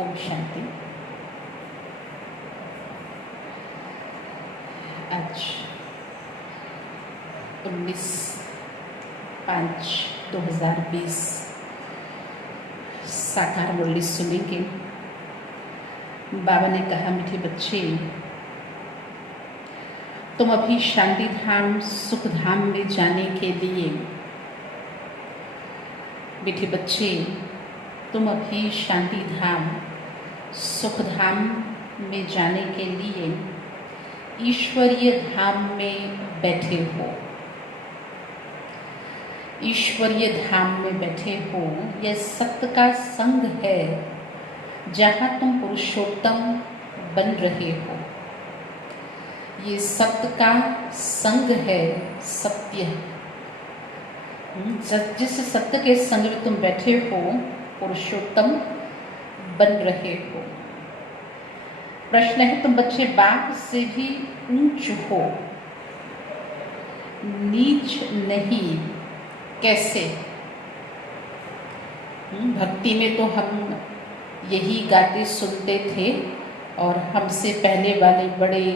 ओम शांति। आज 19/5/2020 साकार मुरली सुनेंगे। बाबा ने कहा, मीठे बच्चे, तुम अभी शांति धाम सुख धाम में जाने के लिए, मीठे बच्चे, तुम अभी शांति धाम सुख धाम में जाने के लिए ईश्वरीय धाम में बैठे हो। ईश्वरीय धाम में बैठे हो, यह सत्य का संग है जहाँ तुम पुरुषोत्तम बन रहे हो। ये सत्य का संग है, सत्य। जिस सत्य के संग में तुम बैठे हो, पुरुषोत्तम बन रहे हो। प्रश्न है, तुम बच्चे बाप से भी ऊंच हो, नीच नहीं, कैसे? भक्ति में तो हम यही गाते सुनते थे, और हमसे पहले वाले बड़े,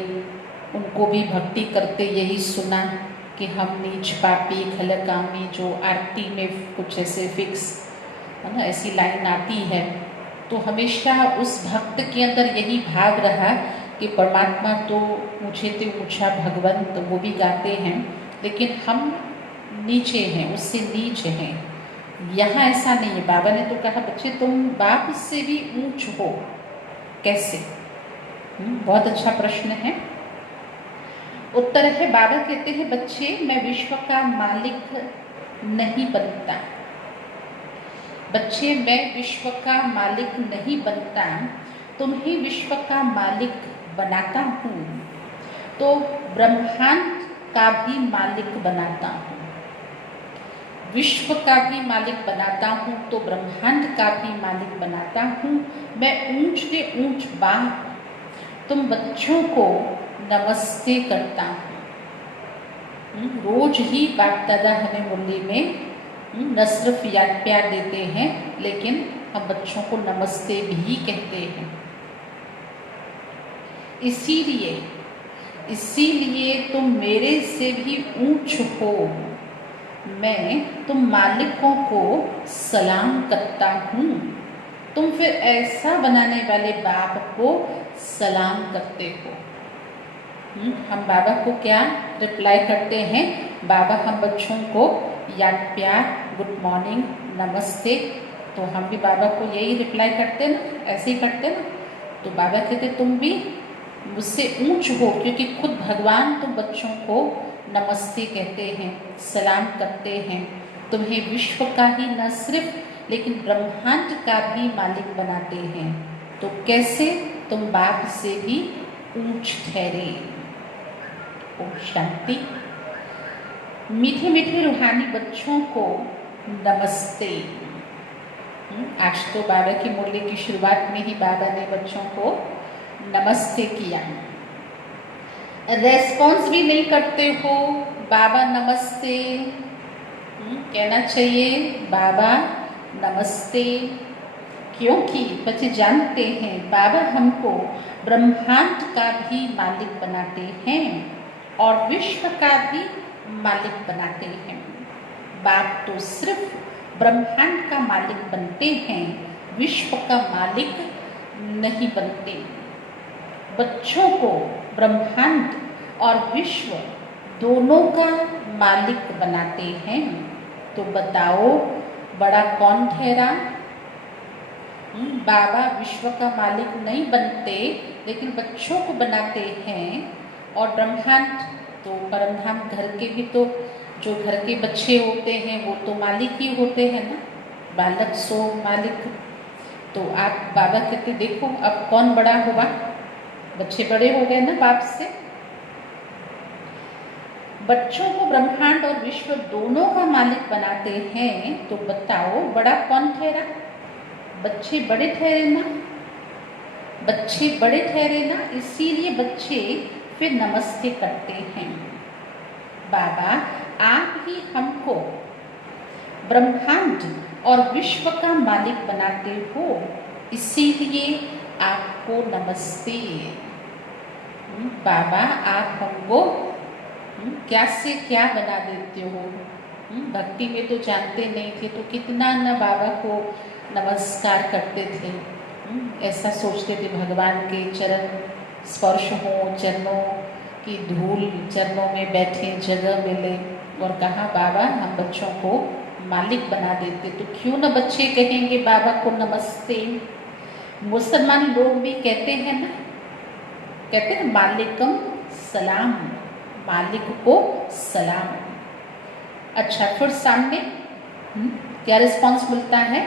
उनको भी भक्ति करते यही सुना कि हम नीच पापी खलकामी, जो आरती में कुछ ऐसे फिक्स है ना, ऐसी लाइन आती है। तो हमेशा उस भक्त के अंदर यही भाव रहा कि परमात्मा तो मुझे तो ऊंचा भगवंत, वो भी गाते हैं, लेकिन हम नीचे हैं, उससे नीच हैं। यहाँ ऐसा नहीं है। बाबा ने तो कहा, बच्चे तुम बाप से भी ऊंच हो, कैसे? बहुत अच्छा प्रश्न है। उत्तर है, बाबा कहते हैं, बच्चे, मैं विश्व का मालिक नहीं बनता। बच्चे, मैं विश्व का मालिक नहीं बनता, तुम्हें विश्व का मालिक बनाता हूँ, तो ब्रह्मांड का भी मालिक बनाता हूँ। विश्व का भी मालिक बनाता हूँ तो ब्रह्मांड का भी मालिक बनाता हूँ। मैं ऊंच से ऊंच बाप तुम बच्चों को नमस्ते करता हूँ। रोज ही बाप दादा हमें मुरली में न सिर्फ याद प्यार देते हैं, लेकिन हम बच्चों को नमस्ते भी कहते हैं। इसीलिए तुम मेरे से भी ऊंच हो। मैं तुम मालिकों को सलाम करता हूँ, तुम फिर ऐसा बनाने वाले बाप को सलाम करते हो। हम बाबा को क्या रिप्लाई करते हैं? बाबा हम बच्चों को याद प्यार, गुड मॉर्निंग, नमस्ते, तो हम भी बाबा को यही रिप्लाई करते ना, ऐसे ही करते ना। तो बाबा कहते तुम भी मुझसे ऊंच हो, क्योंकि खुद भगवान तुम बच्चों को नमस्ते कहते हैं, सलाम करते हैं। तुम्हें विश्व का ही न सिर्फ लेकिन ब्रह्मांड का भी मालिक बनाते हैं। तो कैसे तुम बाप से भी ऊंच ठहरे। ओम शांति। मीठे मीठे रूहानी बच्चों को नमस्ते। आज तो बाबा की मुरली की शुरुआत में ही बाबा ने बच्चों को नमस्ते किया। रेस्पॉन्स भी नहीं करते हो, बाबा नमस्ते कहना चाहिए, बाबा नमस्ते। क्योंकि बच्चे जानते हैं बाबा हमको ब्रह्मांड का भी मालिक बनाते हैं और विश्व का भी मालिक बनाते हैं। बाप तो सिर्फ ब्रह्मांड का मालिक बनते हैं, विश्व का मालिक नहीं बनते। बच्चों को ब्रह्मांड और विश्व दोनों का मालिक बनाते हैं। तो बताओ बड़ा कौन ठहरा? बाबा विश्व का मालिक नहीं बनते, लेकिन बच्चों को बनाते हैं। और ब्रह्मांड तो परमधाम घर के भी तो जो घर के बच्चे होते हैं वो तो मालिक ही होते हैं ना, बालक सो मालिक। तो आप बाबा कहते देखो अब कौन बड़ा हुआ, बच्चे बड़े हो गए ना बाप से। बच्चों को ब्रह्मांड और विश्व दोनों का मालिक बनाते हैं। तो बताओ बड़ा कौन ठहरा? बच्चे बड़े ठहरे ना, बच्चे बड़े ठहरे ना। इसीलिए बच्चे फिर नमस्ते करते हैं। बाबा आप ही हमको ब्रह्मांड और विश्व का मालिक बनाते हो, इसीलिए आपको नमस्ते। बाबा आप हमको क्या से क्या बना देते हो। भक्ति में तो जानते नहीं थे तो कितना न बाबा को नमस्कार करते थे। ऐसा सोचते थे भगवान के चरण स्पर्श हो, चरणों की धूल चरणों में बैठे, जगह मिले। और कहा बाबा हम बच्चों को मालिक बना देते, तो क्यों न बच्चे कहेंगे बाबा को नमस्ते। मुसलमान लोग भी कहते हैं ना, कहते हैं मालिकम सलाम, मालिक को सलाम। अच्छा फिर सामने क्या रिस्पॉन्स मिलता है?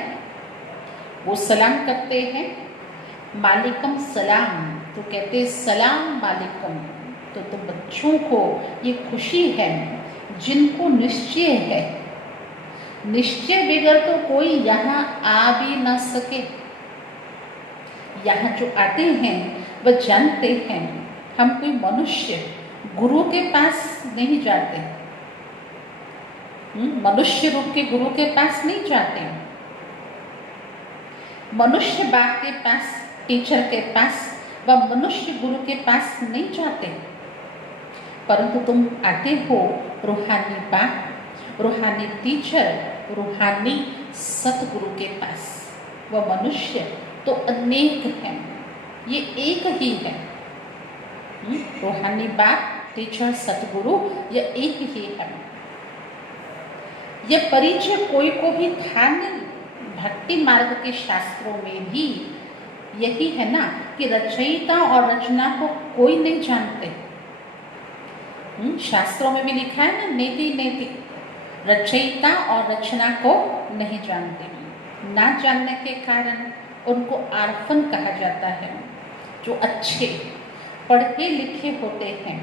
वो सलाम करते हैं, मालिकम सलाम, तो कहते सलाम मालिकम। तो तुम बच्चों को ये खुशी है जिनको निश्चय है, निश्चय बगैर तो कोई यहाँ आ भी ना सके। यहाँ जो आते हैं वह जानते हैं हम कोई मनुष्य गुरु के पास नहीं जाते, मनुष्य रूप के गुरु के पास नहीं जाते, मनुष्य बाप के पास, टीचर के पास व मनुष्य गुरु के पास नहीं जाते। परंतु तुम आते हो रूहानी बाप, रूहानी टीचर, रूहानी सतगुरु के पास। वह मनुष्य तो अनेक हैं, ये एक ही है। रूहानी बाप, टीचर, सतगुरु, ये एक ही है। यह परिचय कोई को भी था नहीं। भक्ति मार्ग के शास्त्रों में भी यही है ना कि रचयिता और रचना को कोई नहीं जानते। शास्त्रों में भी लिखा है ना, नेति नेति, रचयिता और रचना को नहीं जानते। ना जानने के कारण उनको आर्फन कहा जाता है। जो अच्छे पढ़े लिखे होते हैं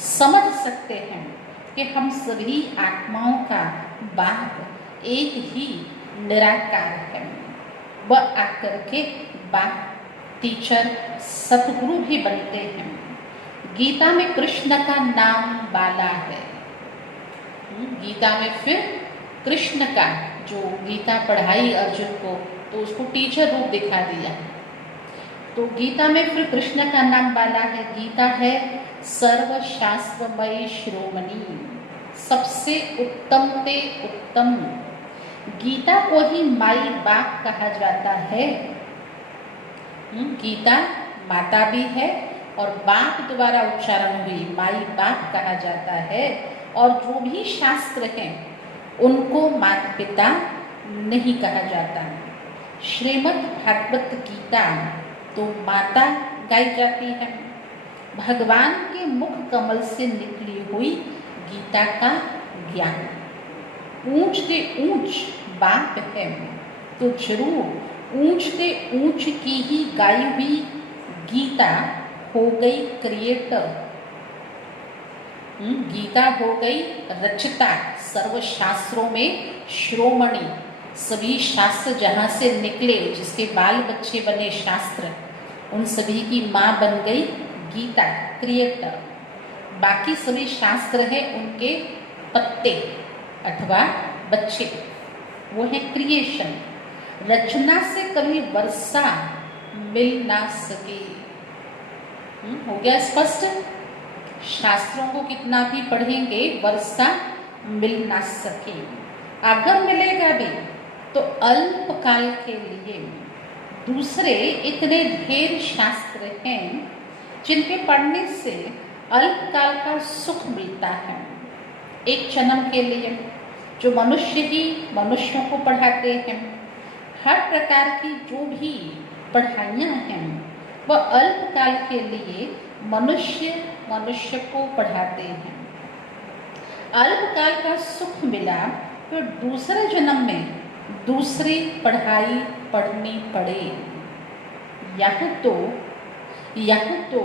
समझ सकते हैं कि हम सभी आत्माओं का बाप एक ही निराकार है। वह आकर के बाप टीचर सतगुरु भी बनते हैं। गीता में कृष्ण का नाम बाला है। गीता में फिर कृष्ण का जो गीता पढ़ाई अर्जुन को तो उसको टीचर रूप दिखा दिया। तो गीता में फिर कृष्ण का नाम बाला है। गीता है सर्वशास्त्रमय शिरोमणि, सबसे उत्तम ते उत्तम। गीता को ही माई बाप कहा जाता है। गीता माता भी है और बाप द्वारा उच्चारण हुई माई बाप कहा जाता है। और जो भी शास्त्र हैं उनको माता पिता नहीं कहा जाता। श्रीमद् भागवत गीता तो माता गाई जाती है। भगवान के मुख कमल से निकली हुई गीता का ज्ञान ऊंच से ऊंच बाप है तो जरूर ऊंच से ऊंच की ही गाई हुई गीता हो गई क्रिएटर। गीता हो गई रचता। सर्वशास्त्रों में शिरोमणि, सभी शास्त्र जहाँ से निकले जिसके बाल बच्चे बने शास्त्र, उन सभी की माँ बन गई गीता क्रिएटर। बाकी सभी शास्त्र हैं उनके पत्ते अथवा बच्चे, वो है क्रिएशन। रचना से कभी वर्षा मिल ना सके। हो गया स्पष्ट। शास्त्रों को कितना भी पढ़ेंगे वर्षा मिल ना सके। अगर मिलेगा भी तो अल्प काल के लिए। दूसरे इतने ढेर शास्त्र हैं जिनके पढ़ने से अल्प काल का सुख मिलता है। एक जन्म के लिए जो मनुष्य ही मनुष्यों को पढ़ाते हैं। हर प्रकार की जो भी पढ़ाइयाँ हैं वह अल्प काल के लिए मनुष्य को पढ़ाते हैं। अल्प काल का सुख मिला तो दूसरे जन्म में दूसरी पढ़ाई पढ़नी पड़े। यह तो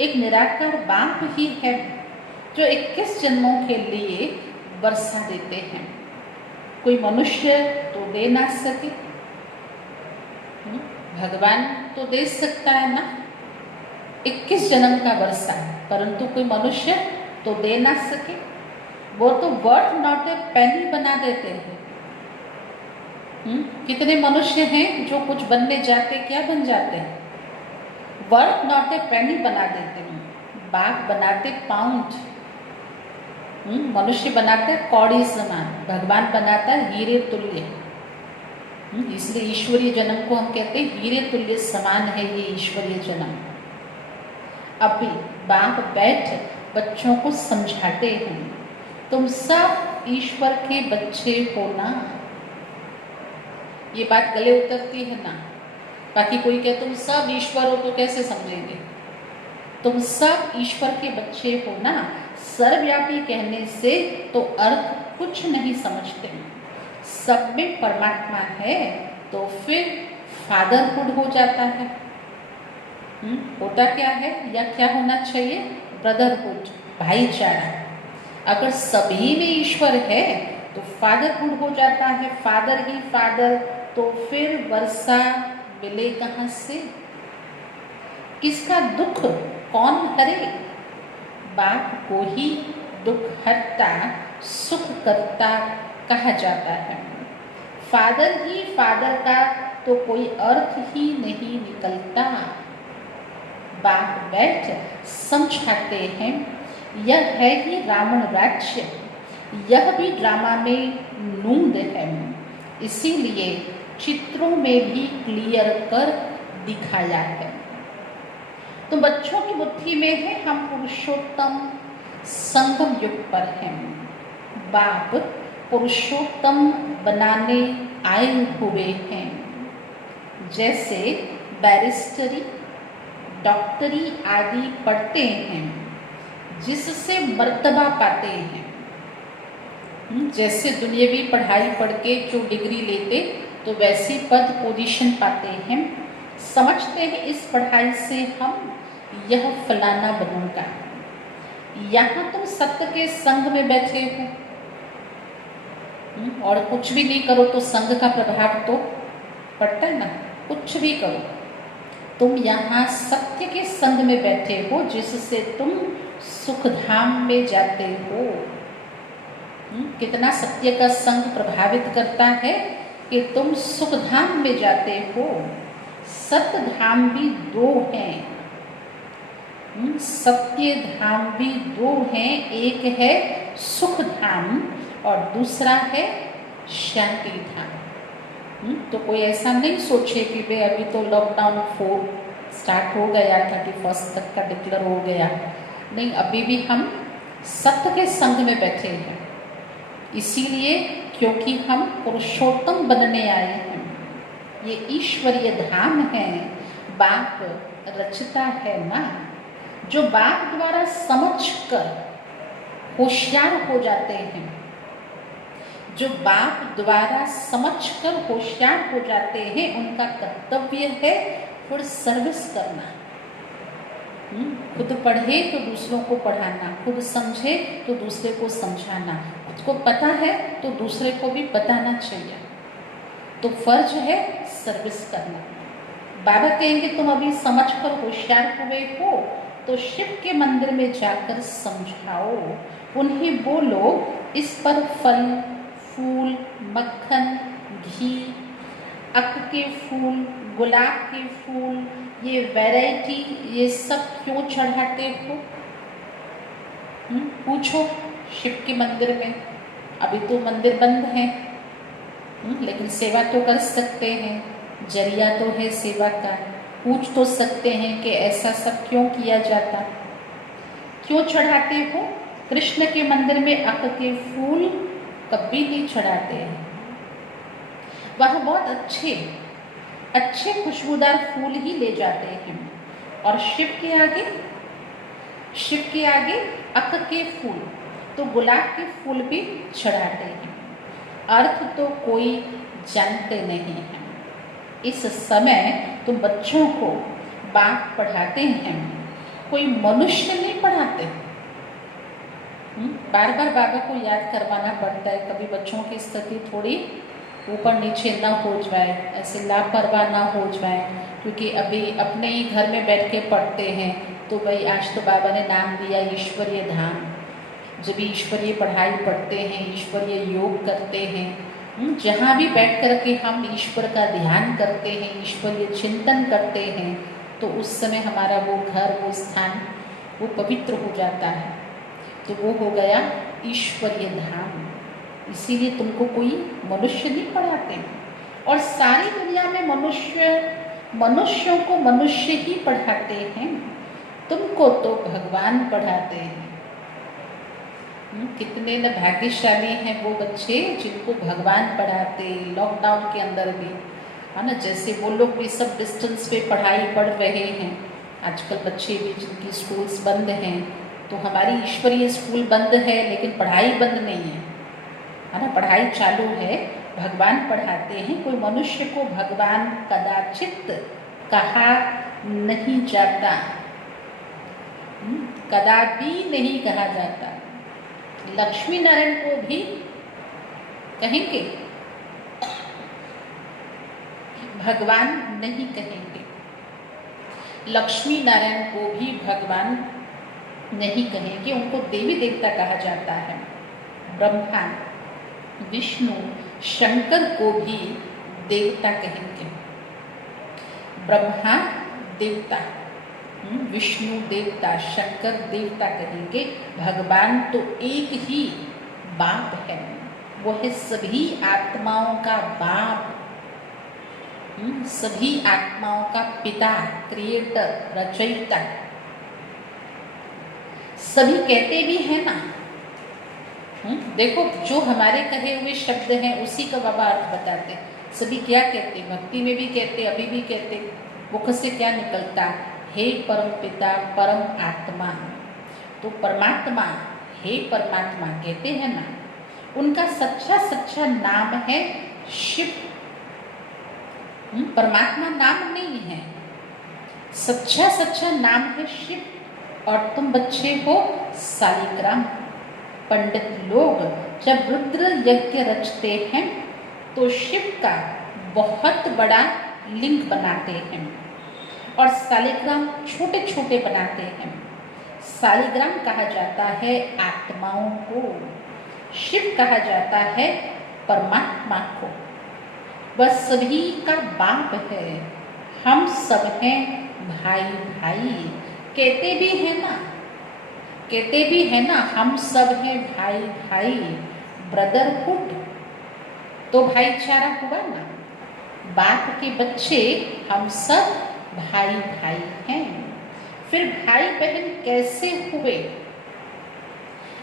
एक निराकार बाप ही है जो 21 जन्मों के लिए वर्षा देते हैं। कोई मनुष्य तो दे ना सके, भगवान तो दे सकता है ना 21 जन्म का वर्षा, परंतु कोई मनुष्य तो दे ना सके। वो तो वर्थ नॉट ए पेनी बना देते हैं। कितने मनुष्य हैं जो कुछ बनने जाते क्या बन जाते हैं, वर्थ नॉट ए पेनी बना देते हैं। बाघ बनाते पाउंड, मनुष्य बनाता है कौड़ी समान, भगवान बनाता है हीरे तुल्य। इसलिए ईश्वरीय जन्म को हम कहते हैं हीरे तुल्य समान है ये ईश्वरीय जन्म। अभी बाप बैठ बच्चों को समझाते हैं, तुम सब ईश्वर के बच्चे हो ना। ये बात गले उतरती है ना। बाकी कोई कहे तुम सब ईश्वर हो तो कैसे समझेंगे। तुम सब ईश्वर के बच्चे हो ना, सर्वव्यापी कहने से तो अर्थ कुछ नहीं समझते। सब में परमात्मा है तो फिर फादरहुड हो जाता है। होता क्या है या क्या होना चाहिए, ब्रदरहुड, भाईचारा। अगर सभी में ईश्वर है तो फादरहुड हो जाता है, फादर ही फादर, तो फिर वर्षा मिले कहाँ से। किसका दुख कौन हरे, बाप को ही दुख हरता सुख करता कहा जाता है। फादर ही फादर का तो कोई अर्थ ही नहीं निकलता। बाप बैठ समझाते हैं, यह है ही रावण राज्य, यह भी ड्रामा में नूंद है, इसीलिए चित्रों में भी क्लियर कर दिखाया है। तो बच्चों की बुद्धि में है हम पुरुषोत्तम संगम युग पर हैं। बाप पुरुषोत्तम बनाने आए हुए हैं। जैसे बैरिस्टरी डॉक्टरी आदि पढ़ते हैं जिससे मर्तबा पाते हैं, जैसे दुनियावी पढ़ाई पढ़ के जो डिग्री लेते तो वैसी पद पोजीशन पाते हैं, समझते हैं इस पढ़ाई से हम यह फलाना बनूंगा। यहाँ तुम सत्य के संग में बैठे हो और कुछ भी नहीं करो तो संग का प्रभाव तो पड़ता है ना। कुछ भी करो, तुम यहाँ सत्य के संग में बैठे हो जिससे तुम सुखधाम में जाते हो। कितना सत्य का संग प्रभावित करता है कि तुम सुखधाम में जाते हो। सत्य धाम भी दो हैं, सत्य धाम भी दो हैं, एक है सुख धाम और दूसरा है शांति धाम। तो कोई ऐसा नहीं सोचे कि भाई अभी तो लॉकडाउन 4 स्टार्ट हो गया, 31 तक का डिक्लेयर हो गया। नहीं, अभी भी हम सत्य के संग में बैठे हैं, इसीलिए क्योंकि हम पुरुषोत्तम बनने आए हैं। ये ईश्वरीय धाम है, बाप रचता है ना। जो बाप द्वारा समझकर होशियार हो जाते हैं, जो बाप द्वारा समझकर होशियार हो जाते हैं, उनका कर्तव्य है फिर सर्विस करना। खुद पढ़े तो दूसरों को पढ़ाना, खुद समझे तो दूसरे को समझाना, खुद को पता है तो दूसरे को भी बताना चाहिए। तो फर्ज है सर्विस करना। बाबा कहेंगे तुम अभी समझकर होशियार हुए हो तो शिव के मंदिर में जाकर समझाओ, उन्हें बोलो इस पर फल, फूल, मक्खन, घी, अक के फूल, गुलाब के फूल, ये वैरायटी, ये सब क्यों चढ़ाते हो? पूछो शिव के मंदिर में। अभी तो मंदिर बंद है, लेकिन सेवा तो कर सकते हैं, जरिया तो है सेवा का। पूछ तो सकते हैं कि ऐसा सब क्यों किया जाता, क्यों चढ़ाते हो? कृष्ण के मंदिर में अक के फूल कभी नहीं चढ़ाते हैं। वहाँ बहुत अच्छे खुशबूदार फूल ही ले जाते हैं, और शिव के आगे अक के फूल तो गुलाब के फूल भी चढ़ाते हैं। अर्थ तो कोई जानते नहीं है। इस समय तुम बच्चों को बाप पढ़ाते हैं, कोई मनुष्य नहीं पढ़ाते। बार बार बाबा को याद करवाना पड़ता है, कभी बच्चों की स्थिति थोड़ी ऊपर नीचे ना हो जाए, ऐसे लापरवाह ना हो जाए, क्योंकि अभी अपने ही घर में बैठ के पढ़ते हैं। तो भाई आज तो बाबा ने नाम दिया ईश्वरीय धाम। जब भी ईश्वरीय पढ़ाई पढ़ते हैं, ईश्वरीय योग करते हैं, जहाँ भी बैठ कर के हम ईश्वर का ध्यान करते हैं, ईश्वरीय चिंतन करते हैं, तो उस समय हमारा वो घर, वो स्थान, वो पवित्र हो जाता है। तो वो हो गया ईश्वरीय धाम। इसीलिए तुमको कोई मनुष्य नहीं पढ़ाते, और सारी दुनिया में मनुष्यों को मनुष्य ही पढ़ाते हैं। तुमको तो भगवान पढ़ाते हैं। कितने न भाग्यशाली हैं वो बच्चे जिनको भगवान पढ़ाते, लॉकडाउन के अंदर भी, है ना। जैसे वो लोग भी सब डिस्टेंस पे पढ़ाई पढ़ रहे हैं। आजकल बच्चे भी जिनकी स्कूल्स बंद हैं, तो हमारी ईश्वरीय स्कूल बंद है लेकिन पढ़ाई बंद नहीं है ना। पढ़ाई चालू है, भगवान पढ़ाते हैं। कोई मनुष्य को भगवान कदाचित कहा नहीं जाता, कदापि नहीं कहा जाता। लक्ष्मी नारायण को भी कहेंगे, भगवान नहीं कहेंगे। लक्ष्मी नारायण को भी भगवान नहीं कहेंगे, उनको देवी देवता कहा जाता है। ब्रह्मा, विष्णु, शंकर को भी देवता कहेंगे। ब्रह्मा देवता, विष्णु देवता, शंकर देवता कहेंगे। भगवान तो एक ही बाप है, वो है सभी आत्माओं का बाप, सभी आत्माओं का पिता, क्रिएटर, रचयिता। सभी कहते भी हैं ना। देखो, जो हमारे कहे हुए शब्द हैं उसी का बाबा अर्थ बताते। सभी क्या कहते, भक्ति में भी कहते, अभी भी कहते, मुख से क्या निकलता, हे परम पिता, परम आत्मा। तो परमात्मा, हे परमात्मा कहते हैं ना। उनका सच्चा सच्चा नाम है शिव। परमात्मा नाम नहीं है, सच्चा सच्चा नाम है शिव। और तुम बच्चे हो शालिग्राम। पंडित लोग जब रुद्र यज्ञ रचते हैं तो शिव का बहुत बड़ा लिंग बनाते हैं और शालिग्राम छोटे छोटे बनाते हैं। शालिग्राम कहा जाता है आत्माओं को, शिव कहा जाता है परमात्मा को। वह सभी का बाप है, हम सब हैं भाई भाई। कहते भी है ना, कहते भी है ना, हम सब हैं भाई भाई, ब्रदरहुड। तो भाईचारा हुआ ना, बाप के बच्चे हम सब भाई भाई हैं। फिर भाई बहन कैसे हुए?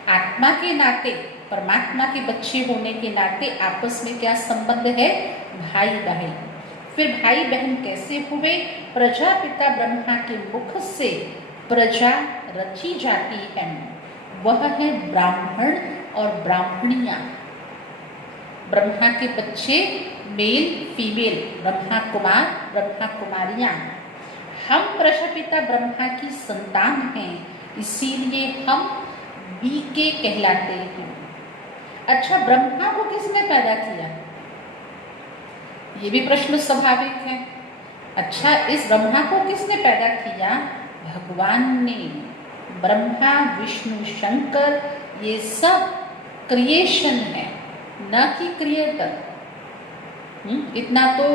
आत्मा के नाते, परमात्मा के बच्चे होने के नाते आपस में क्या संबंध है? भाई भाई। फिर भाई बहन कैसे हुए? प्रजापिता ब्रह्मा के मुख से प्रजा रची जाती है, वह है ब्राह्मण और ब्राह्मणियां। ब्रह्मा के बच्चे मेल फीमेल, ब्रह्मा कुमार ब्रह्मा कुमारियां। हम प्रजापिता ब्रह्मा की संतान हैं, इसीलिए हम बीके कहलाते हैं। अच्छा, ब्रह्मा को किसने पैदा किया? ये भी प्रश्न स्वाभाविक है। अच्छा, इस ब्रह्मा को किसने पैदा किया? भगवान ने। ब्रह्मा विष्णु शंकर ये सब क्रिएशन है, न कि क्रिएटर। इतना तो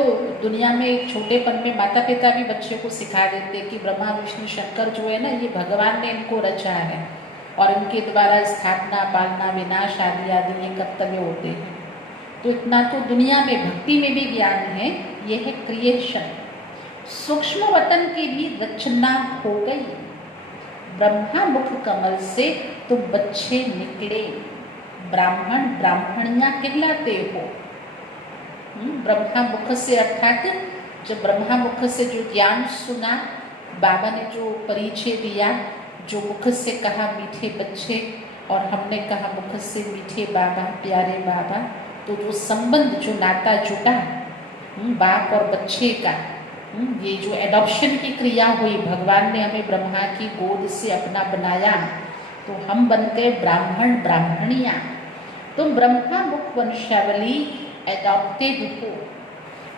दुनिया में एक छोटेपन में माता पिता भी बच्चे को सिखा देते कि ब्रह्मा विष्णु शंकर जो है ना, ये भगवान ने इनको रचा है और इनके द्वारा स्थापना पालना विनाश आदि आदि ये कर्तव्य होते हैं। तो इतना तो दुनिया में भक्ति में भी ज्ञान है। ये है क्रिएशन। सूक्ष्म वतन की भी रचना हो गई। ब्रह्मा मुख कमल से तुम बच्चे निकले, ब्राह्मण ब्राह्मणियां कहलाते हो। ब्रह्मा मुख से, अर्थात जब ब्रह्मा मुख से जो ज्ञान सुना, बाबा ने जो परिचय दिया, जो मुख से कहा मीठे बच्चे और हमने कहा मुख से मीठे बाबा प्यारे बाबा, तो जो संबंध जो नाता जुटा बाप और बच्चे का, ये जो एडॉप्शन की क्रिया हुई, भगवान ने हमें ब्रह्मा की गोद से अपना बनाया, तो हम बन गए ब्राह्मण ब्राह्मणियां। तुम ब्रह्मा मुख वंशावली एडॉप्टेड हो।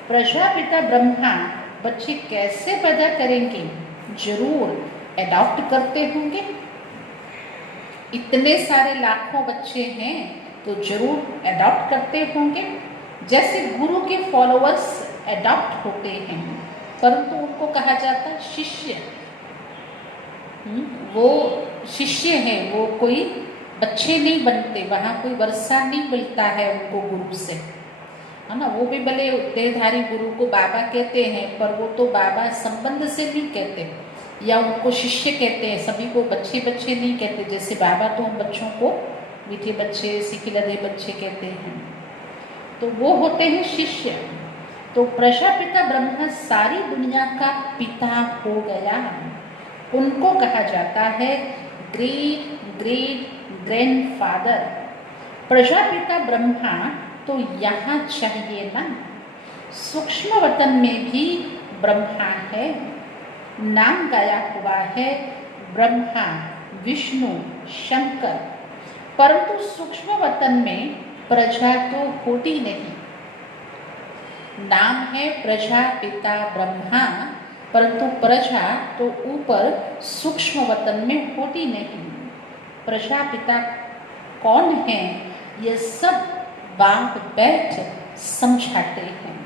प्रजापिता ब्रह्मा बच्चे कैसे पैदा करेंगे? जरूर एडॉप्ट करते होंगे। इतने सारे लाखों बच्चे हैं तो जरूर एडॉप्ट करते होंगे। जैसे गुरु के फॉलोअर्स एडॉप्ट होते हैं, परंतु उनको कहा जाता है शिष्य। वो शिष्य हैं, वो कोई बच्चे नहीं बनते, वहाँ कोई वर्षा नहीं मिलता है उनको गुरु से, है ना। वो भी भले देहधारी गुरु को बाबा कहते हैं, पर वो तो बाबा संबंध से नहीं कहते, या उनको शिष्य कहते हैं। सभी को बच्चे बच्चे नहीं कहते। जैसे बाबा तो हम बच्चों को मीठे बच्चे सिखिलधे बच्चे कहते हैं, तो वो होते हैं शिष्य। तो प्रजापिता ब्रह्मा सारी दुनिया का पिता हो गया। उनको कहा जाता है great great grandfather. Prajapita Brahma तो यहाँ चाहिए ना। सूक्ष्म वतन में भी ब्रह्मा है, नाम गाया हुआ है ब्रह्मा विष्णु शंकर, परंतु सूक्ष्म वतन में प्रजा तो होती नहीं। नाम है प्रजापिता ब्रह्मा, परंतु प्रजा तो ऊपर सूक्ष्म वतन में होती नहीं। प्रजापिता कौन है? ये सब बाप बैठ समझाते हैं।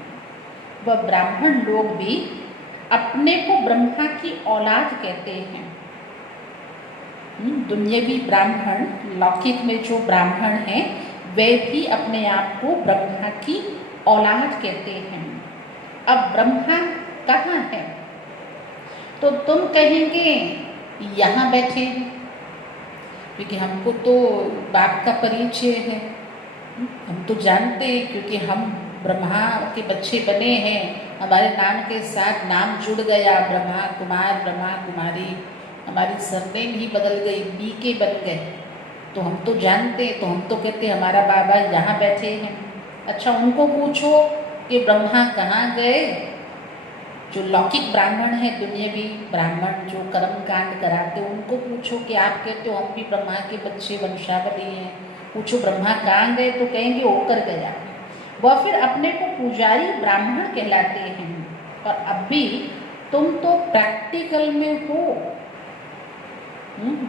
वह ब्राह्मण लोग भी अपने को ब्रह्मा की औलाद कहते हैं। दुनियावी ब्राह्मण, लौकिक में जो ब्राह्मण हैं, वे भी अपने आप को ब्रह्मा की औलाद कहते हैं। अब ब्रह्मा कहाँ है? तो तुम कहेंगे यहाँ बैठे हैं, क्योंकि हमको तो बाप का परिचय है, हम तो जानते हैं, क्योंकि हम ब्रह्मा के बच्चे बने हैं, हमारे नाम के साथ नाम जुड़ गया, ब्रह्मा कुमार ब्रह्मा कुमारी, हमारी सरनेम ही बदल गई, बी के बन गए। तो हम तो जानते, तो हम तो कहते हमारा बाबा यहाँ बैठे हैं। अच्छा, उनको पूछो कि ब्रह्मा कहाँ गए। जो लौकिक ब्राह्मण है, दुनियावी ब्राह्मण जो कर्म कांड कराते, उनको पूछो कि आप कहते हो हम भी ब्रह्मा के बच्चे वंशावली हैं, पूछो ब्रह्मा कहाँ गए, तो कहेंगे होकर गया। वह फिर अपने को पुजारी ब्राह्मण कहलाते हैं। और अब भी तुम तो प्रैक्टिकल में हो,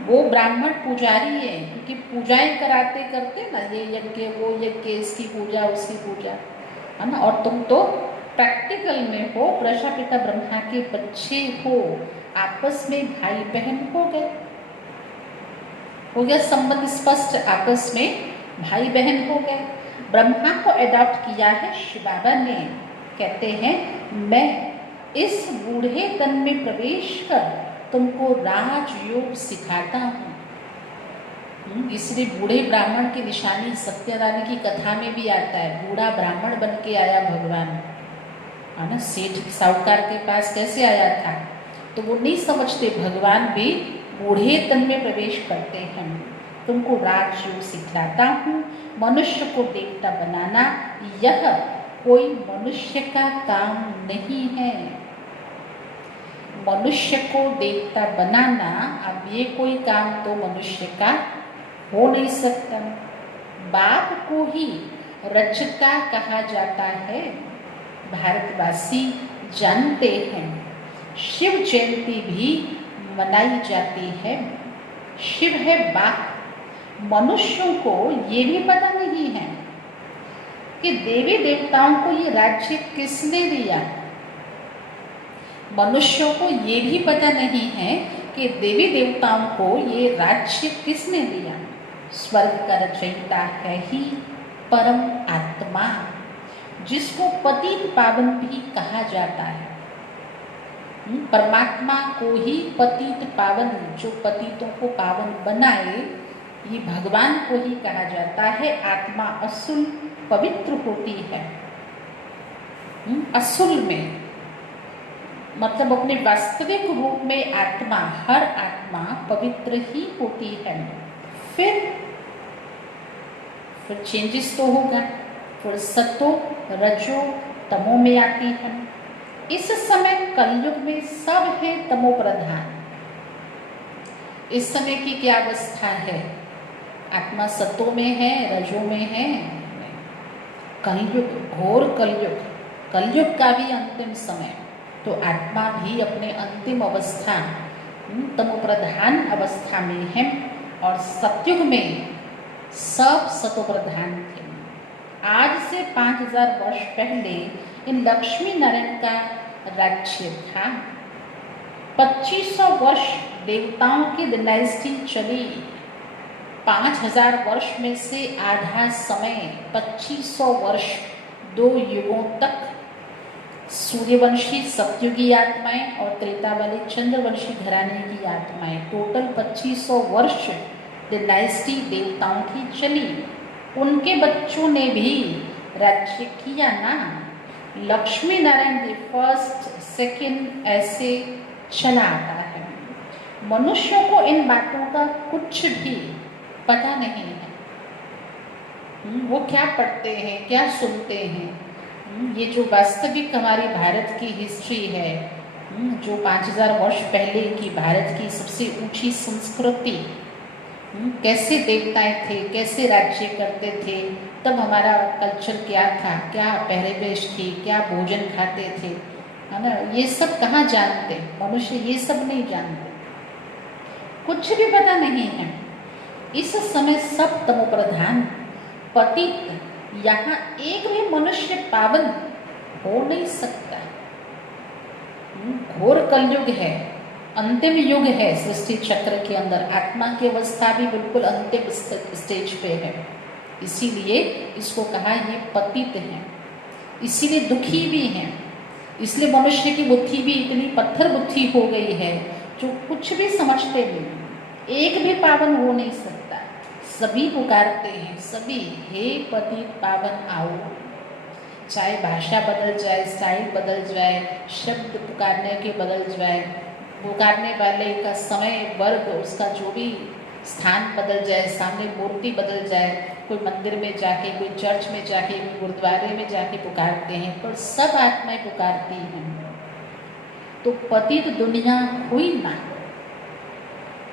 वो ब्राह्मण पुजारी है, क्योंकि पूजाएं कराते करते ना, ये यज्ञ वो यज्ञ, इसकी पूजा उसकी पूजा, है ना। और तुम तो प्रैक्टिकल में हो, प्रजापिता ब्रह्मा के बच्चे हो, आपस में भाई बहन हो गया संबंध स्पष्ट, आपस में भाई बहन हो गए। ब्रह्मा को अडॉप्ट किया है शिव बाबा ने। कहते हैं मैं इस बूढ़े तन में प्रवेश कर तुमको राजयोग सिखाता हूँ। इसलिए बूढ़े ब्राह्मण की निशानी सत्यनारायण की कथा में भी आता है, बूढ़ा ब्राह्मण बन के आया भगवान, है ना। सेठ साहूकार के पास कैसे आया था, तो वो नहीं समझते भगवान भी बूढ़े तन में प्रवेश करते हैं। तुमको राजयोग सिखाता हूँ, मनुष्य को देवता बनाना यह कोई मनुष्य का काम नहीं है। मनुष्य को देवता बनाना, अब ये कोई काम तो मनुष्य का हो नहीं सकता। बाप को ही रचता कहा जाता है, भारतवासी जानते हैं। शिव जयंती भी मनाई जाती है। शिव है बाप। मनुष्यों को ये भी पता नहीं है कि देवी देवताओं को ये राज्य किसने दिया। मनुष्यों को ये भी पता नहीं है कि देवी देवताओं को ये राज्य किसने दिया। स्वर्ग का रचयिता है ही परम आत्मा, जिसको पतित पावन भी कहा जाता है। परमात्मा को ही पतित पावन, जो पतितों को पावन बनाए, ये भगवान को ही कहा जाता है। आत्मा असुल पवित्र होती है। असुल में मतलब अपने वास्तविक रूप में आत्मा, हर आत्मा पवित्र ही होती है। फिर चेंजेस तो होगा, फिर सतो रजो तमो में आती है। इस समय कलयुग में सब है तमो प्रधान। इस समय की क्या अवस्था है, आत्मा सतो में है, रजो में है। कलयुग, घोर कलयुग, कलयुग का भी अंतिम समय, तो आत्मा भी अपने अंतिम अवस्था तमो प्रधान अवस्था में है। और सतयुग में सब सतो प्रधान थे। आज से 5000 वर्ष पहले इन लक्ष्मी नारायण का राज्य था। 2500 वर्ष देवताओं की डायनेस्टी चली। 5000 वर्ष में से आधा समय, 2500 वर्ष, 2 युगों तक सूर्यवंशी सतयुगी आत्माएं और त्रेता वाली चंद्रवंशी घराने की आत्माएं, टोटल 2500 वर्ष डायनेस्टी देवताओं की चली। उनके बच्चों ने भी राज्य किया ना। लक्ष्मी नारायण जी फर्स्ट सेकंड ऐसे चला आता है। मनुष्यों को इन बातों का कुछ भी पता नहीं है। वो क्या पढ़ते हैं, क्या सुनते हैं। ये जो वास्तविक हमारी भारत की हिस्ट्री है, जो 5000 वर्ष पहले की भारत की सबसे ऊंची संस्कृति, कैसे देवताएं थे, कैसे राज्य करते थे, तब हमारा कल्चर क्या था, क्या पहरेवेश थी, क्या भोजन खाते थे, है ना। ये सब कहाँ जानते, मनुष्य ये सब नहीं जानते, कुछ भी पता नहीं है। इस समय सब तमो प्रधान, पतित, यहाँ एक भी मनुष्य पावन हो नहीं सकता। घोर कलयुग है, अंतिम युग है सृष्टि चक्र के अंदर। आत्मा की अवस्था भी बिल्कुल अंतिम स्टेज पे है, इसीलिए इसको कहा ये पतित है, इसीलिए दुखी भी हैं। इसलिए मनुष्य की बुद्धि भी इतनी पत्थर बुद्धि हो गई है, जो कुछ भी समझते नहीं, एक भी पावन हो नहीं सकता। सभी पुकारते हैं, सभी हे पतित पावन आओ। चाहे भाषा बदल जाए, स्टाइल बदल जाए, शब्द पुकारने के बदल जाए, पुकारने वाले का समय, वर्ग, उसका जो भी स्थान बदल जाए, सामने मूर्ति बदल जाए, कोई मंदिर में जाके, कोई चर्च में जाके, कोई गुरुद्वारे में जाके पुकारते हैं, पर सब आत्माएं पुकारती हैं। तो पतित दुनिया हुई ना,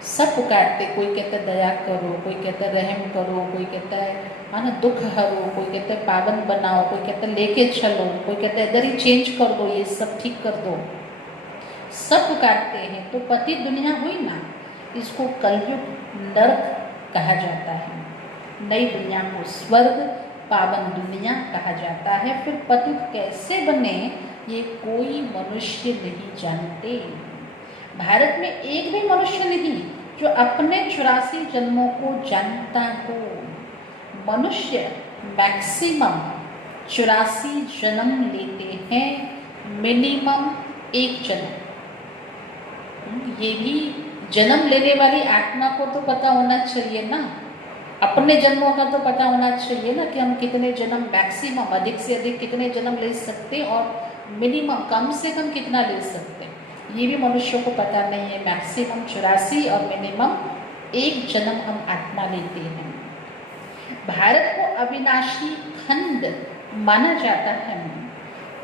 सब पुकारते। कोई कहता है दया करो, कोई कहता है रहम करो, कोई कहता है ना दुख हरो, कोई कहता है पावन बनाओ, कोई कहता है लेके चलो, कोई कहता है इधर ही चेंज कर दो, ये सब ठीक कर दो, सब पुकारते हैं। तो पतित दुनिया हुई ना, इसको कलयुग नरक कहा जाता है। नई दुनिया को स्वर्ग, पावन दुनिया कहा जाता है। फिर पतित कैसे बने ये कोई मनुष्य नहीं जानते। भारत में एक भी मनुष्य नहीं जो अपने 84 जन्मों को जानता हो। मनुष्य मैक्सिमम 84 जन्म लेते हैं, मिनिमम 1 जन्म। ये भी जन्म लेने वाली आत्मा को तो पता होना चाहिए ना, अपने जन्मों का तो पता होना चाहिए ना कि हम कितने जन्म, मैक्सिमम अधिक से अधिक कितने जन्म ले सकते हैं और मिनिमम कम से कम कितना ले सकते हैं। ये भी मनुष्यों को पता नहीं है। मैक्सिमम 84 और मिनिमम 1 जन्म हम आत्मा लेते हैं। भारत को अविनाशी खंड माना जाता है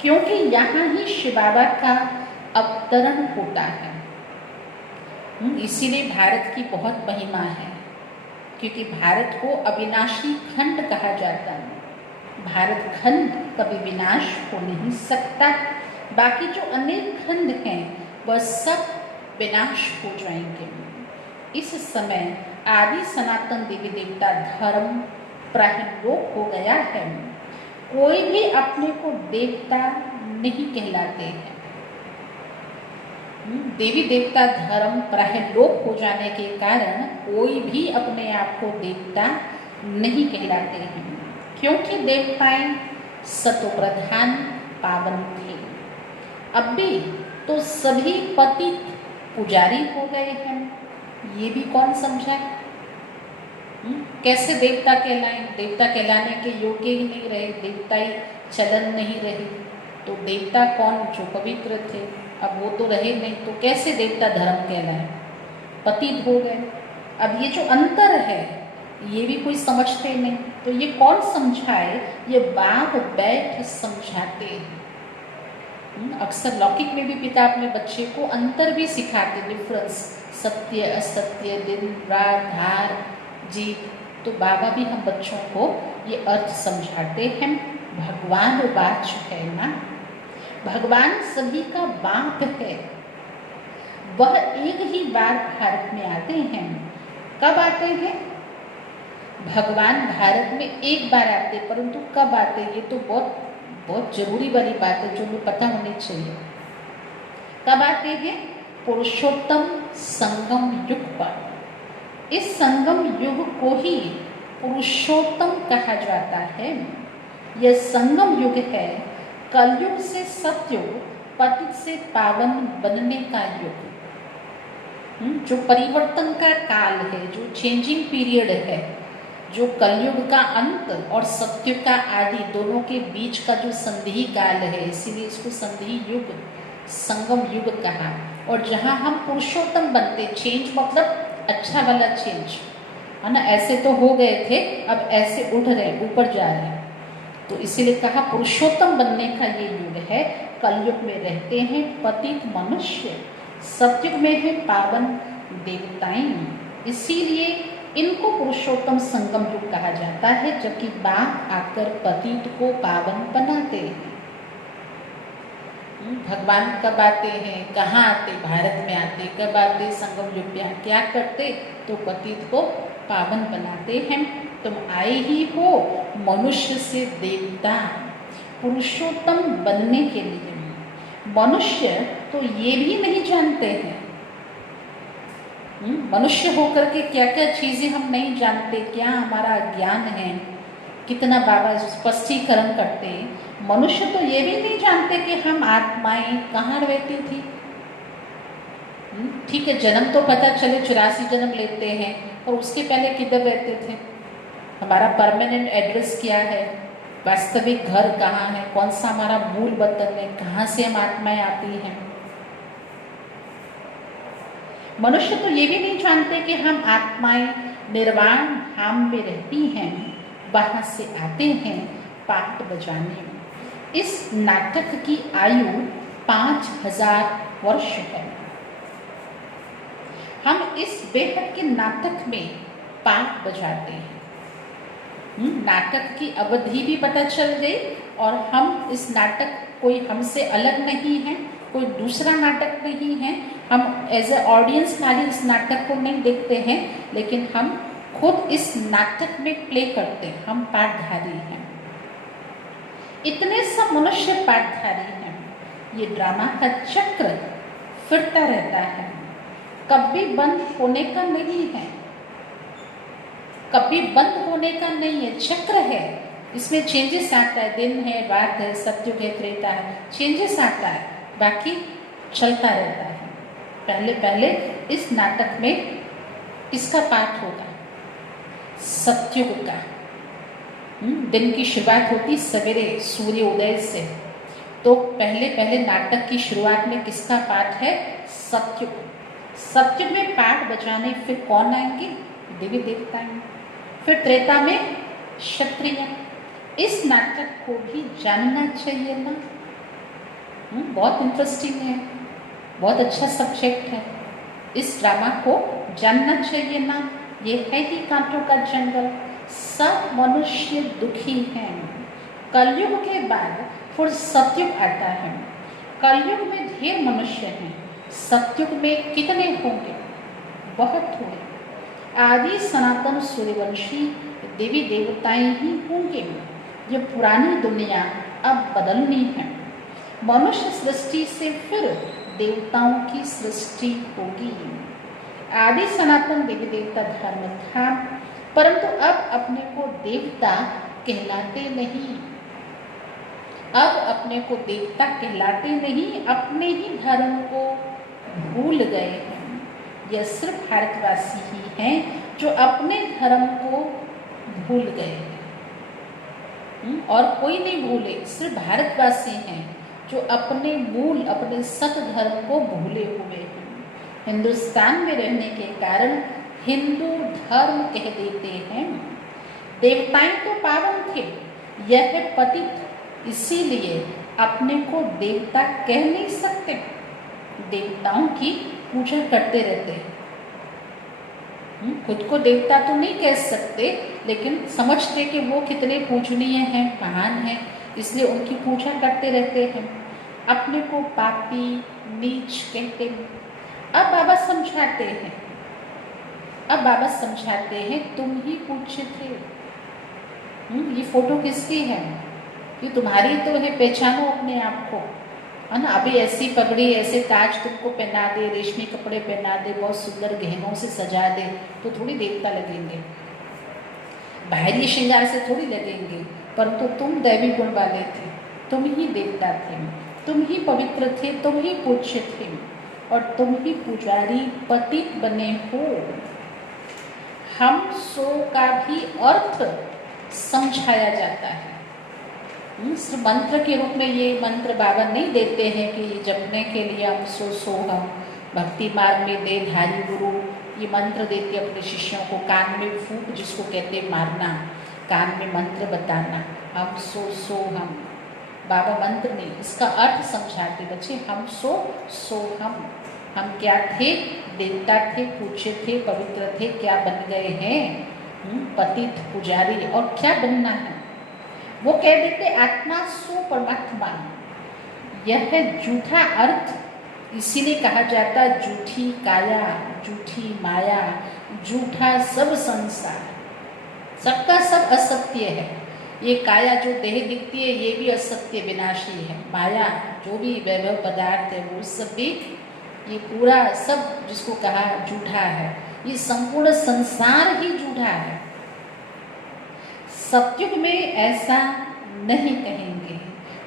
क्योंकि यहाँ ही शिव बाबा का अवतरण होता है। इसीलिए भारत की बहुत महिमा है, क्योंकि भारत को अविनाशी खंड कहा जाता है। भारत खंड कभी विनाश हो नहीं सकता। बाकी जो अनेक खंड हैं वह सब विनाश हो जाएंगे। इस समय आदि सनातन देवी देवता धर्म प्राहिलोक हो गया है। कोई भी अपने को देवता नहीं कहलाते हैं। देवी देवता धर्म प्राहिलोक हो जाने के कारण कोई भी अपने आप को देवता नहीं कहलाते हैं, क्योंकि देवताएं सतोप्रधान पावन थे। अब भी तो सभी पतित पुजारी हो गए हैं। ये भी कौन समझा? कैसे देवता कहलाएं? देवता कहलाने के योग्य ही नहीं रहे, देवता ही चलन नहीं रही। तो देवता कौन? जो पवित्र थे, अब वो तो रहे नहीं, तो कैसे देवता धर्म कहलाए? पतित हो गए। अब ये जो अंतर है ये भी कोई समझते नहीं, तो ये कौन समझाए? ये बाप बैठ समझाते हैं। अक्सर लौकिक में भी पिता अपने बच्चे को अंतर भी सिखाते, डिफरेंस, सत्य असत्य, दिन रात, हार जीत। तो बाबा भी हम बच्चों को ये अर्थ समझाते हैं। भगवान बात जो है ना, भगवान सभी का बाप है। वह एक ही बार भारत में आते हैं। कब आते हैं? भगवान भारत में एक बार आते, परंतु कब आते ये तो बहुत बहुत जरूरी वाली बात है जो हमें पता होनी चाहिए। कब आते हैं? पुरुषोत्तम संगम युग पर। इस संगम युग को ही पुरुषोत्तम कहा जाता है। यह संगम युग है, कलयुग से सतयुग, पतित से पावन बनने का युग। जो परिवर्तन का काल है, जो चेंजिंग पीरियड है, जो कलयुग का अंत और सतयुग का आदि दोनों के बीच का जो संधि काल है, इसीलिए इसको संधि युग, संगम युग कहा। और जहाँ हम पुरुषोत्तम बनते, चेंज मतलब अच्छा वाला चेंज है ना, ऐसे तो हो गए थे, अब ऐसे उठ रहे, ऊपर जा रहे हैं, तो इसीलिए कहा पुरुषोत्तम बनने का ये युग है। कलयुग में रहते हैं पतित मनुष्य, सतयुग में है पावन देवताएं। इसीलिए इनको पुरुषोत्तम संगम युग कहा जाता है, जबकि बाप आकर पतित को पावन बनाते हैं। भगवान कब आते हैं, कहाँ आते? भारत में आते। कब आते? संगम युग में। क्या करते? तो पतित को पावन बनाते हैं। तुम आए ही हो मनुष्य से देवता, पुरुषोत्तम बनने के लिए। मनुष्य तो ये भी नहीं जानते हैं, मनुष्य होकर के क्या क्या चीज़ें हम नहीं जानते, क्या हमारा ज्ञान है, कितना बाबा स्पष्टीकरण करते। मनुष्य तो ये भी नहीं जानते कि हम आत्माएं कहाँ रहती थी। ठीक है, जन्म तो पता चले 84 जन्म लेते हैं, और उसके पहले किधर रहते थे? हमारा परमानेंट एड्रेस क्या है, वास्तविक घर कहाँ है, कौन सा हमारा मूल वतन है, कहाँ से हम आत्माएं आती हैं। मनुष्य तो ये भी नहीं जानते कि हम आत्माएं निर्वाण धाम में रहती हैं, वहां से आते हैं पाट बजाने। इस नाटक की आयु 5000 वर्ष है। हम इस बेहद के नाटक में पाट बजाते हैं। नाटक की अवधि भी पता चल गई और हम इस नाटक, कोई हमसे अलग नहीं है, कोई दूसरा नाटक नहीं है। हम एज ए ऑडियंस खाली इस नाटक को नहीं देखते हैं, लेकिन हम खुद इस नाटक में प्ले करते हैं, हम पाठधारी हैं। इतने सब मनुष्य पाठधारी हैं। ये ड्रामा का चक्र फिरता रहता है, कभी बंद होने का नहीं है, कभी बंद होने का नहीं है, चक्र है। इसमें चेंजेस आता है, दिन है, रात है, सत्युग है, त्रेता है, चेंजेस आता है, बाकी चलता रहता है। पहले पहले इस नाटक में किसका पाठ होगा? सत्युग का। दिन की शुरुआत होती सवेरे सूर्य उदय से, तो पहले पहले नाटक की शुरुआत में किसका पाठ है? सत्युग। सत्युग में पाठ बजाने फिर कौन आएंगे? देवी देवता आएंगे। फिर त्रेता में क्षत्रिय। इस नाटक को भी जानना चाहिए ना। बहुत इंटरेस्टिंग है, बहुत अच्छा सब्जेक्ट है। इस ड्रामा को जानना चाहिए ना। ये है ही कांटों का जंगल, सब मनुष्य दुखी हैं। कलयुग के बाद फिर सतयुग आता है। कलयुग में ढेर मनुष्य हैं, सतयुग में कितने होंगे? बहुत होंगे। आदि सनातन सूर्यवंशी देवी देवताएं ही होंगे। ये पुरानी दुनिया अब बदलनी है। मनुष्य सृष्टि से फिर देवताओं की सृष्टि होगी। आदि सनातन देवी देवता धर्म था, परंतु अब अपने को देवता कहलाते नहीं। अब अपने को देवता कहलाते नहीं, अपने ही धर्म को भूल गए हैं। यह सिर्फ भारतवासी ही हैं जो अपने धर्म को भूल गए हैं, और कोई नहीं भूले, सिर्फ भारतवासी हैं जो अपने मूल, अपने सत धर्म को भूले हुए हैं। हिंदुस्तान में रहने के कारण हिंदू धर्म कह देते हैं। देवताएं तो पावन थे, यह पतित, इसीलिए अपने को देवता कह नहीं सकते। देवताओं की पूजा करते रहते हैं। खुद को देवता तो नहीं कह सकते, लेकिन समझते कि वो कितने पूजनीय हैं, महान हैं, इसलिए उनकी पूजा करते रहते हैं। अपने को पापी, नीच कहते हैं। अब बाबा समझाते हैं, तुम ही पूज्य थे। ये फोटो किसकी है? ये तुम्हारी तो है, पहचानो अपने आप को, है ना। अभी ऐसी पगड़ी, ऐसे ताज तुमको पहना दे, रेशमी कपड़े पहना दे, बहुत सुंदर गहनों से सजा दे, तो थोड़ी देवता लगेंगे, बाहरी श्रृंगार से थोड़ी लगेंगे। परंतु तुम दैवी गुण वाले थे, तुम ही देवता थे, तुम ही पवित्र थे, तुम ही पूज्य थे, और तुम ही पुजारी पतित बने हो। हम सो का भी अर्थ समझाया जाता है। सिर्फ मंत्र के रूप में ये मंत्र बाबा नहीं देते हैं कि जपने के लिए हम सो हम भक्ति मार्ग में दे धारी गुरु ये मंत्र देते अपने शिष्यों को, कान में फूंक जिसको कहते मारना, कान में मंत्र बताना, हम सो हम। बाबा मंत्र नहीं, इसका अर्थ समझाते बच्चे। हम सो हम क्या थे? देवता थे, पूज्य थे, पवित्र थे, क्या बन गए हैं? पतित, पुजारी, और क्या बनना है? वो कह देते आत्मा सो परमात्मा। यह है झूठा अर्थ, इसीलिए कहा जाता झूठी काया, झूठी माया, झूठा सब संसार। सबका सब असत्य है। ये काया जो देह दिखती है ये भी असत्य विनाशी है। माया जो भी वैभव पदार्थ है वो सब भी, ये पूरा सब जिसको कहा झूठा है, ये संपूर्ण संसार ही झूठा है। सतयुग में ऐसा नहीं कहेंगे।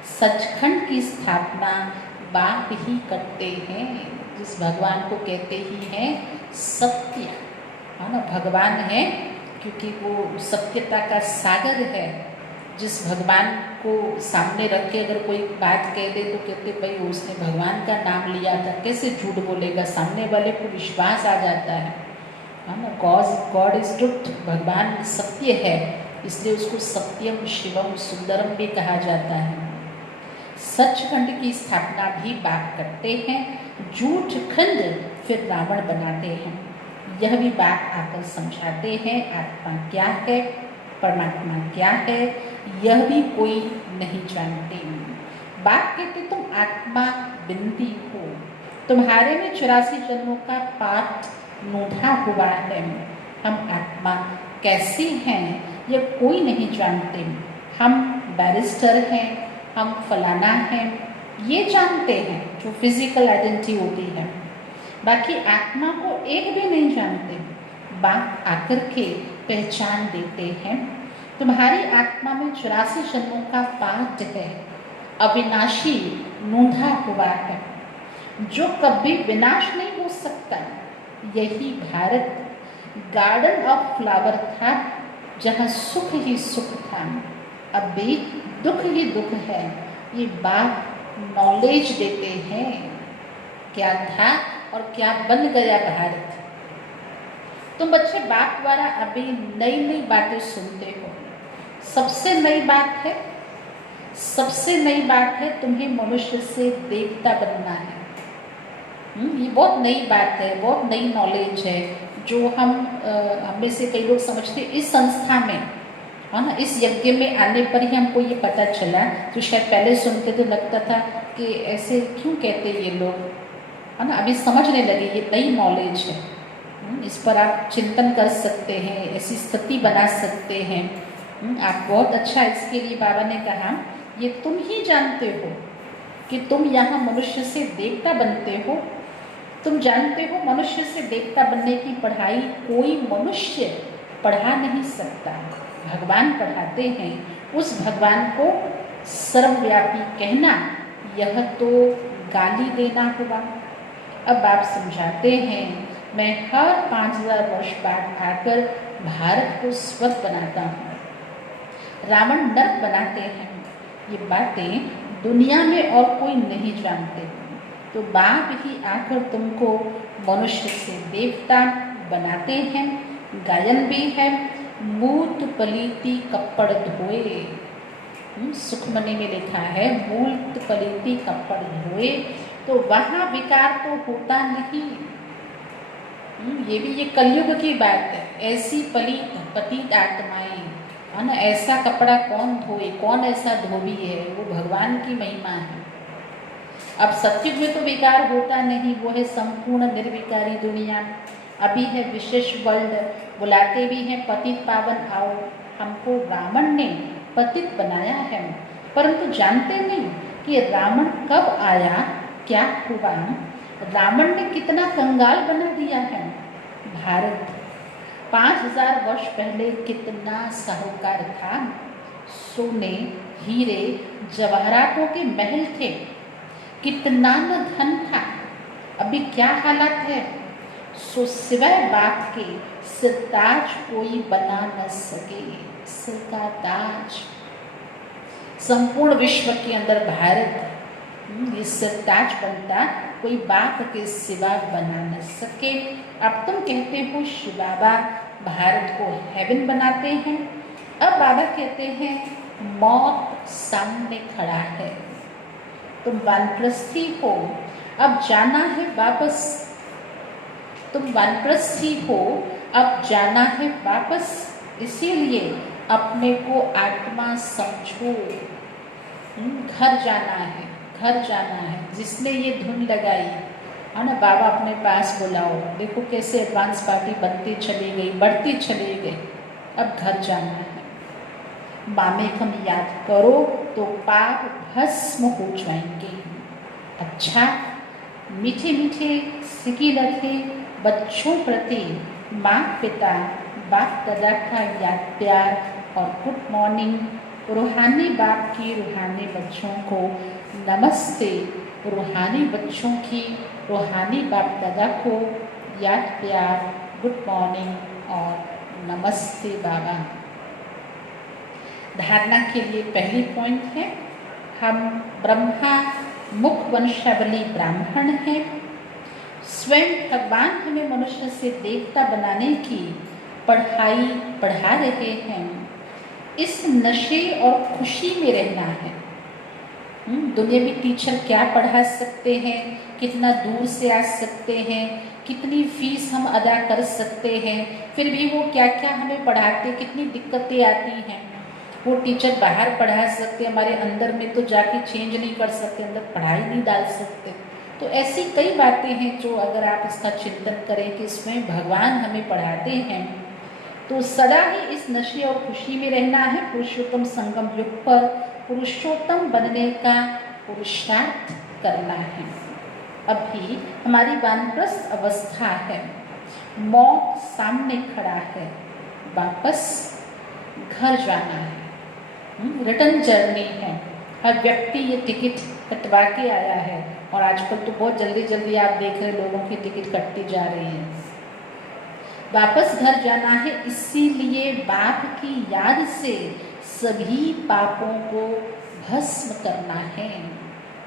सचखंड की स्थापना बाप ही करते हैं, जिस भगवान को कहते ही हैं सत्य, है ना। भगवान है क्योंकि वो सत्यता का सागर है, जिस भगवान को सामने रख के अगर कोई बात कह दे तो कहते भाई उसने भगवान का नाम लिया था, कैसे झूठ बोलेगा, सामने वाले को विश्वास आ जाता है ना। गॉड इज ट्रुथ, भगवान सत्य है, इसलिए उसको सत्यम शिवम सुंदरम भी कहा जाता है। सचखंड की स्थापना भी बाप करते हैं, झूठ खंड फिर रावण बनाते हैं। यह भी बाप आकर समझाते हैं आत्मा क्या है, परमात्मा क्या है, यह भी कोई नहीं जानते। बाप कहते तुम आत्मा बिंदी हो, तुम्हारे में 84 जन्मों का पाठ नोधा हुआ है। हम आत्मा कैसी हैं यह कोई नहीं जानते। हम बैरिस्टर हैं, हम फलाना हैं, ये जानते हैं जो फिजिकल आइडेंटिटी होती है, बाकी आत्मा को एक भी नहीं जानते। बाप आकर के पहचान देते हैं तुम्हारी आत्मा में 84 जन्मों का पाठ है, अविनाशी नोंधा हुआ है, जो कभी विनाश नहीं हो सकता। यही भारत गार्डन ऑफ फ्लावर था, जहाँ सुख ही सुख था, अब भी दुख ही दुख है। ये बाप नॉलेज देते हैं क्या था और क्या बन गया भारत। तुम बच्चे बाप द्वारा अभी नई नई बातें सुनते हो। सबसे नई बात है तुम्हें मनुष्य से देवता बनना है। ये बहुत नई बात है, बहुत नई नॉलेज है, जो हमें से कई लोग समझते इस संस्था में, है ना, इस यज्ञ में आने पर ही हमको ये पता चला। तो शायद पहले सुनते तो लगता था कि ऐसे क्यों कहते ये लोग, है ना, अभी समझने लगे ये नई नॉलेज है। इस पर आप चिंतन कर सकते हैं, ऐसी स्थिति बना सकते हैं। आप बहुत अच्छा, इसके लिए बाबा ने कहा ये तुम ही जानते हो कि तुम यहाँ मनुष्य से देवता बनते हो। तुम जानते हो मनुष्य से देवता बनने की पढ़ाई कोई मनुष्य पढ़ा नहीं सकता, भगवान पढ़ाते हैं। उस भगवान को सर्वव्यापी कहना यह तो गाली देना हुआ। अब आप समझाते हैं मैं हर 5000 वर्ष बाद आकर भारत को स्वर्ग बनाता हूँ, रावण नरक बनाते हैं। ये बातें दुनिया में और कोई नहीं जानते। तो बाप ही आकर तुमको मनुष्य से देवता बनाते हैं। गायन भी है, मूत पलीति कपड़ धोए। सुखमणि में लिखा है मूत पलीति कपड़ धोए, तो वहाँ विकार तो होता नहीं। ये भी ये कलयुग की बात है। ऐसी पतित आत्माएं, है ना, ऐसा कपड़ा कौन धोए, कौन ऐसा धोबी है, वो भगवान की महिमा है। अब सत्युग में तो विकार होता नहीं, वो है संपूर्ण निर्विकारी दुनिया। अभी है विशेष वर्ल्ड, बुलाते भी हैं पतित पावन आओ। हमको रावण ने पतित बनाया है, परंतु जानते नहीं कि रावण कब आया, क्या हुआ। रावण ने कितना कंगाल बना दिया है भारत। 5000 वर्ष पहले कितना साहूकार था, सोने हीरे जवाहरातों के महल थे, कितना न धन था। अभी क्या हालत है। सो सिवाय बाप के सिरताज कोई बना न सके। सिर का ताज संपूर्ण विश्व के अंदर भारत ये सिरताज बनता, कोई बाप के सिवा बना न सके। अब तुम कहते हो शिव बाबा भारत को हेवन बनाते हैं। अब बाबा कहते हैं मौत सामने खड़ा है, तुम वानप्रस्थी हो, अब जाना है वापस। तुम वानप्रस्थी हो, अब जाना है वापस, इसीलिए अपने को आत्मा समझो। घर जाना है, घर जाना है। जिसने ये धुन लगाई है ना, बाबा अपने पास बुलाओ। देखो कैसे एडवांस पार्टी बनती चली गई, बढ़ती चली गई। अब घर जाना है। मामेकम याद करो तो पाप भस्म हो जाएंगे। अच्छा, मीठे मीठे सिकी रखे बच्चों प्रति माँ पिता बाप दादा का याद प्यार और गुड मॉर्निंग। रूहानी बाप की रूहानी बच्चों को नमस्ते। रूहानी बच्चों की रूहानी बाप दादा को याद प्यार, गुड मॉर्निंग और नमस्ते बाबा। धारणा के लिए पहली पॉइंट है, हम ब्रह्मा मुख वंशावली ब्राह्मण हैं। स्वयं भगवान हमें मनुष्य से देवता बनाने की पढ़ाई पढ़ा रहे हैं। इस नशे और खुशी में रहना है। दुनियावी टीचर क्या पढ़ा सकते हैं, कितना दूर से आ सकते हैं, कितनी फीस हम अदा कर सकते हैं, फिर भी वो क्या क्या हमें पढ़ाते, कितनी दिक्कतें आती हैं। वो टीचर बाहर पढ़ा सकते, हमारे अंदर में तो जाके चेंज नहीं कर सकते, अंदर पढ़ाई नहीं डाल सकते। तो ऐसी कई बातें हैं जो अगर आप इसका चिंतन करें कि इसमें भगवान हमें पढ़ाते हैं, तो सदा ही इस नशे और खुशी में रहना है। पुरुषोत्तम संगम युग पर पुरुषोत्तम बनने का पुरुषार्थ करना है। अभी हमारी वानप्रस्थ अवस्था है, मौत सामने खड़ा है, वापस घर जाना है, रिटर्न जर्नी है। हर व्यक्ति ये टिकट कटवा के आया है और आजकल तो बहुत जल्दी जल्दी आप देख रहे लोगों की टिकट कटती जा रही है। वापस घर जाना है, इसीलिए बाप की याद से सभी पापों को भस्म करना है।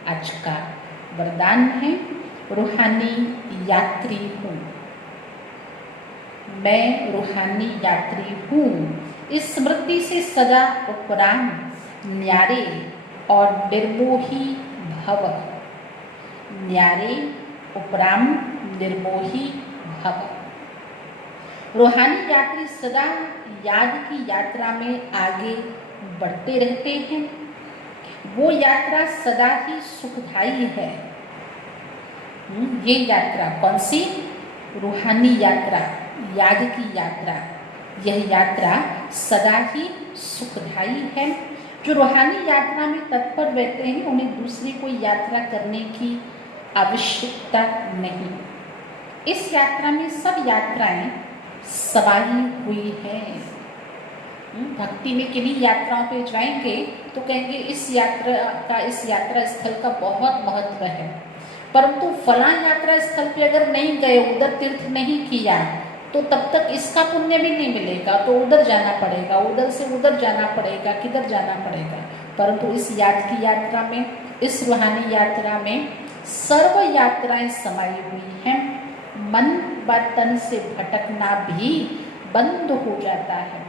आज का वरदान है, रूहानी यात्री हूँ, मैं रूहानी यात्री हूँ। इस स्मृति से सदा उपराम न्यारे और निर्मोही भव, न्यारे उपराम निर्मोही भव। रूहानी यात्री सदा याद की यात्रा में आगे बढ़ते रहते हैं। वो यात्रा सदा ही सुखदायी है। ये यात्रा कौन सी? रूहानी यात्रा, याद की यात्रा। यह यात्रा सदा ही सुखदायी है। जो रूहानी यात्रा में तत्पर रहते हैं उन्हें दूसरी कोई यात्रा करने की आवश्यकता नहीं। इस यात्रा में सब यात्राएं समाई हुई है। भक्ति में किन्हीं यात्राओं पे जाएंगे तो कहेंगे इस यात्रा स्थल का बहुत महत्व है, परंतु फलां यात्रा स्थल पे अगर नहीं गए, उधर तीर्थ नहीं किया, तो तब तक इसका पुण्य भी नहीं मिलेगा, तो उधर जाना पड़ेगा, उधर से उधर जाना पड़ेगा, किधर जाना पड़ेगा। परंतु इस याद की यात्रा में, इस रूहानी यात्रा में सर्व यात्राएं समाई हुई हैं। मन व तन से भटकना भी बंद हो जाता है।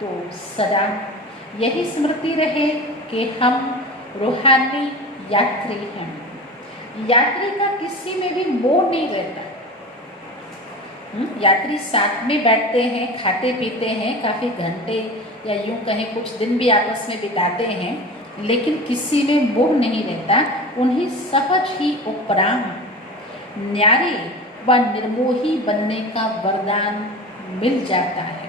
तो सदा यही स्मृति रहे कि हम रूहानी यात्री हैं। यात्री का किसी में भी मोह नहीं रहता। यात्री साथ में बैठते हैं, खाते पीते हैं, काफ़ी घंटे या यूं कहें कुछ दिन भी आपस में बिताते हैं, लेकिन किसी में मोह नहीं रहता। उन्हें सहज ही उपराम न्यारे व निर्मोही बनने का वरदान मिल जाता है।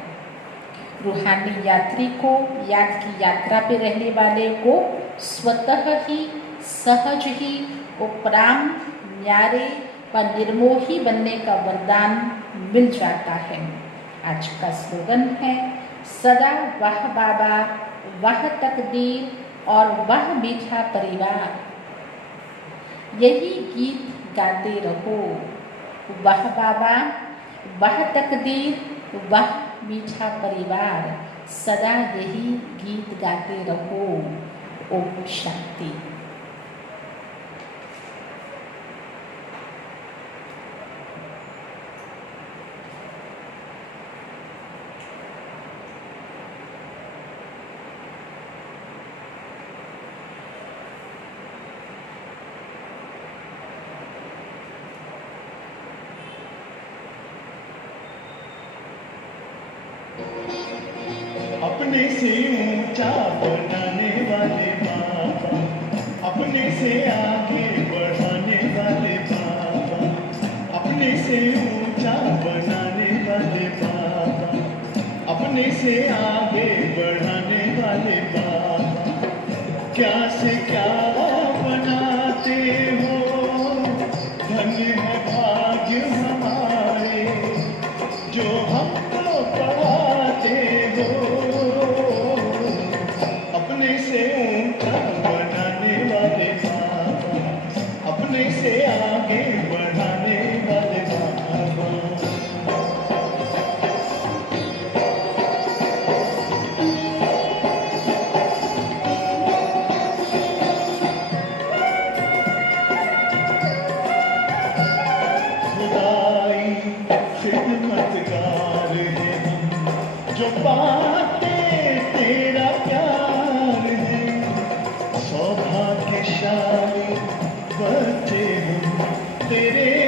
रूहानी यात्री को, याद की यात्रा पे रहने वाले को स्वतः ही सहज ही उपराम न्यारे व निर्मोही बनने का वरदान मिल जाता है। आज का स्लोगन है, सदा वाह बाबा, वाह तकदीर और वाह मीठा परिवार। यही गीत गाते रहो। वाह बाबा, वाह तकदीर, वाह मीठा परिवार। सदा यही गीत गाते रहो। ओम शांति। अपने से ऊंचा बनाने वाले बाबा, अपने से आगे बढ़ाने वाले बाबा, अपने से ऊंचा बनाने वाले बाबा, अपने से आगे बढ़ाने वाले बाबा। क्या से क्या बनाते हो, धन्य है भाग्य हमारे जो हमको पढ़ाते हो। अपने से ऊंचा बनाने वाले बाबा, अपने से आगे बढ़ाने वाले बाबा। बचे हम तेरे